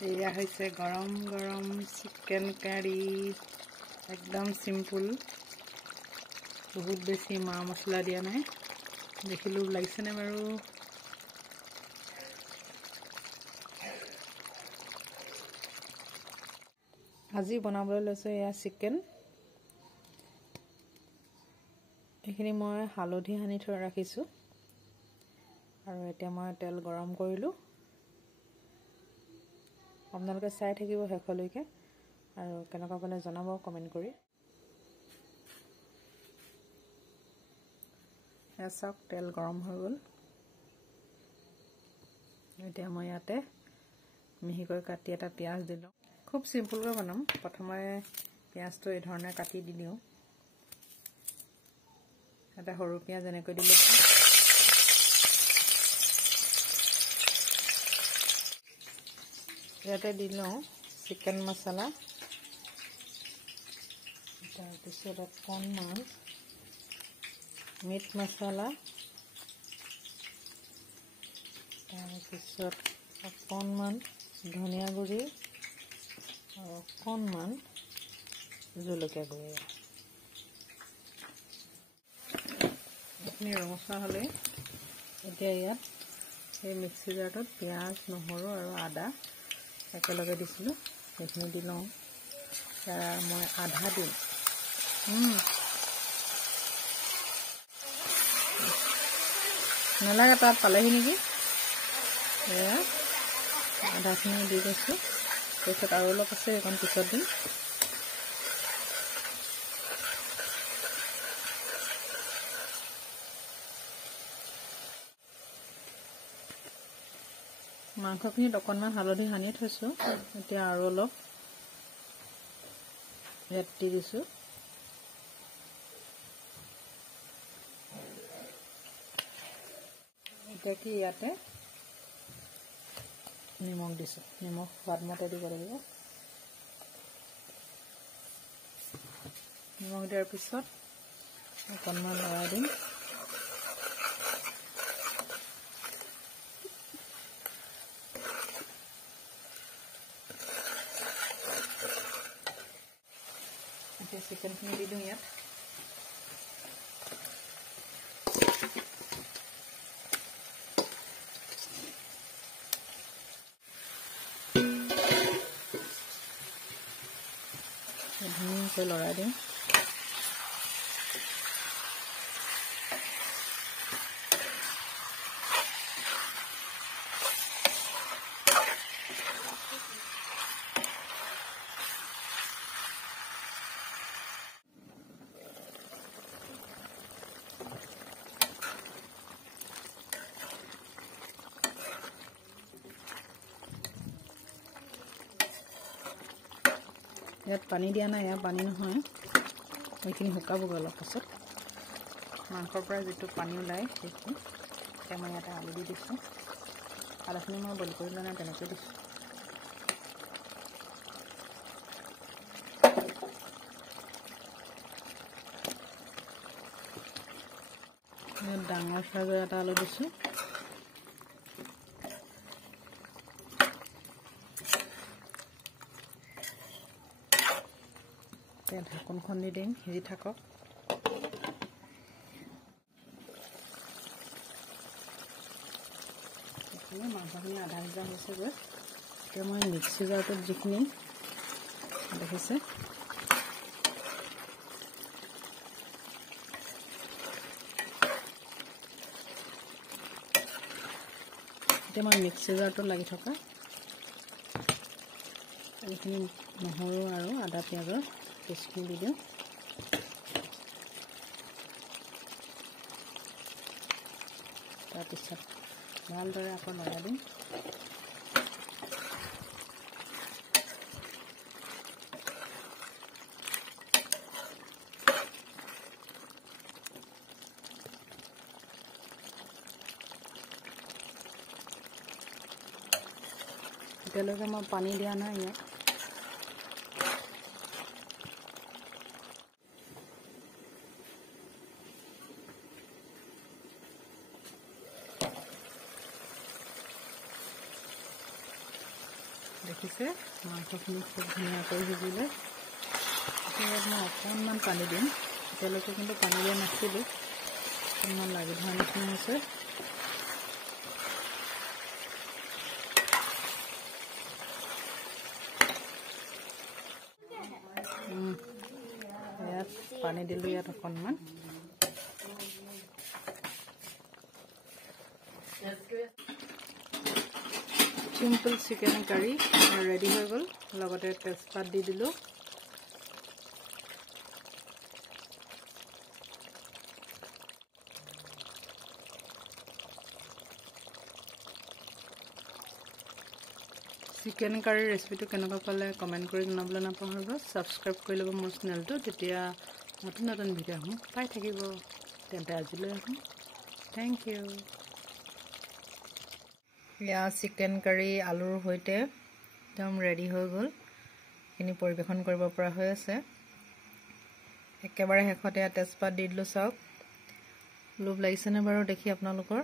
এয়া হৈছে গৰম গৰম চিকেন কাৰী একদম সিম্পল বহুত বেছি মা মছলা দিয়া নাই দেখিলো লাগিছে নে বাৰু আজি বনাবলৈ লৈছো এয়া চিকেন এখিনি মই হালধি হানি থৈ ৰাখিছো আৰু এতিয়া মই তেল গৰম কৰিলো আপোনালোকে চাই থাকিব হেকলৈকে আৰু কেনেকুৱা পালে জনাব কমেন্ট কৰি এসক তেল গৰম হৈ গল এতিয়া মই ইয়াতে মিহিকৈ কাটি এটা পিয়াজ দিলো খুব সিম্পল কৈ বনাম প্ৰথমে পিয়াজটো এই ধৰণে কাটি দিলিও এটা সৰু পিয়াজ এনেকৈ দিলে ইয়াতে দিলো চিকেন মছলা তাৰ পিছত অকণমান মিট মছলা তাৰ পিছত অকণমান ধনিয়া গুড়ি আৰু অকণমান জলকীয়া গুড়ি এইখিনি ৰঙচুৱা হ'লে এতিয়া ইয়াত এই মিক্সি জাৰটোত পিঁয়াজ নহৰু আৰু আদা একেলগে দিছিলোঁ সেইখিনি দি লওঁ মই আধা দিম নালাগে তাত পালেহি নেকি এয়া আধাখিনি দি গৈছোঁ তাৰপিছত আৰু অলপ আছে এইখন পিছত দিম মাংসখিনিত অকণমান হালধি সানি থৈছোঁ এতিয়া আৰু অলপ ইয়াত দি দিছোঁ এতিয়া কি ইয়াতে নিমখ দিছোঁ নিমখ সোৱাদ মতে দিব লাগিব নিমখ দিয়াৰ পিছত অকণমান লৰাই দিম এতিয়া চিকেনখিনি দি দিওঁ ইয়াত ধুনীয়াকৈ লৰাই দিম ইয়াত পানী দিয়া নাই ইয়াত পানী নহয় এইখিনি শুকাবগৈ অলপ পাছত মাংসৰ পৰা যিটো পানী ওলায় সেইখিনি এতিয়া মই ইয়াতে আলু দি দিছোঁ আলুখিনি মই বইল কৰি লোৱা নাই তেনেকৈ দিছোঁ ডাঙৰ চাইজৰ এটা আলু দিছোঁ ঢাকনখন দি দিম সিজি থাকক মাংসখিনি আধা সিজা হৈছেগৈ এতিয়া মই মিক্সি জাৰটোত যিখিনি দেখিছে এতিয়া মই মিক্সি জাৰটোত লাগি থকা এইখিনি নহৰু আৰু আদা পিঁয়াজৰ পেষ্টখিনি দি দিওঁ তাৰপিছত ভালদৰে আকৌ লৰাই দিম এতিয়ালৈকে মই পানী দিয়া নাই ইয়াত দেখিছে মাংসখিনি খুব ধুনীয়াকৈ সিজিলে। এতিয়া মই অকণমান পানী দিম। এতিয়ালৈকে কিন্তু পানী দিয়া নাছিলোঁ, অকণমান লাগি ধৰা নিচিনা হৈছে। ইয়াত পানী দিলোঁ, ইয়াত অকণমান চিম্পল চিকেন কাৰী ৰেডি হৈ গ'ল। লগতে তেজপাত দি দিলোঁ। চিকেন কাৰী ৰেচিপিটো কেনেকুৱা পালে কমেণ্ট কৰি জনাবলৈ নাপাহৰিব। ছাবস্ক্ৰাইব কৰি ল'ব মোৰ চেনেলটো, তেতিয়া নতুন নতুন ভিডিঅ'সমূহ পাই থাকিব। তেন্তে আজিলৈ আহোঁ। Thank you. এয়া চিকেন কাৰী আলুৰ সৈতে একদম ৰেডি হৈ গ'ল। এইখিনি পৰিৱেশন কৰিব পৰা হৈ আছে। একেবাৰে শেষতে তেজপাত দি দিলোঁ। চাওক, লোভ লাগিছেনে বাৰু দেখি আপোনালোকৰ?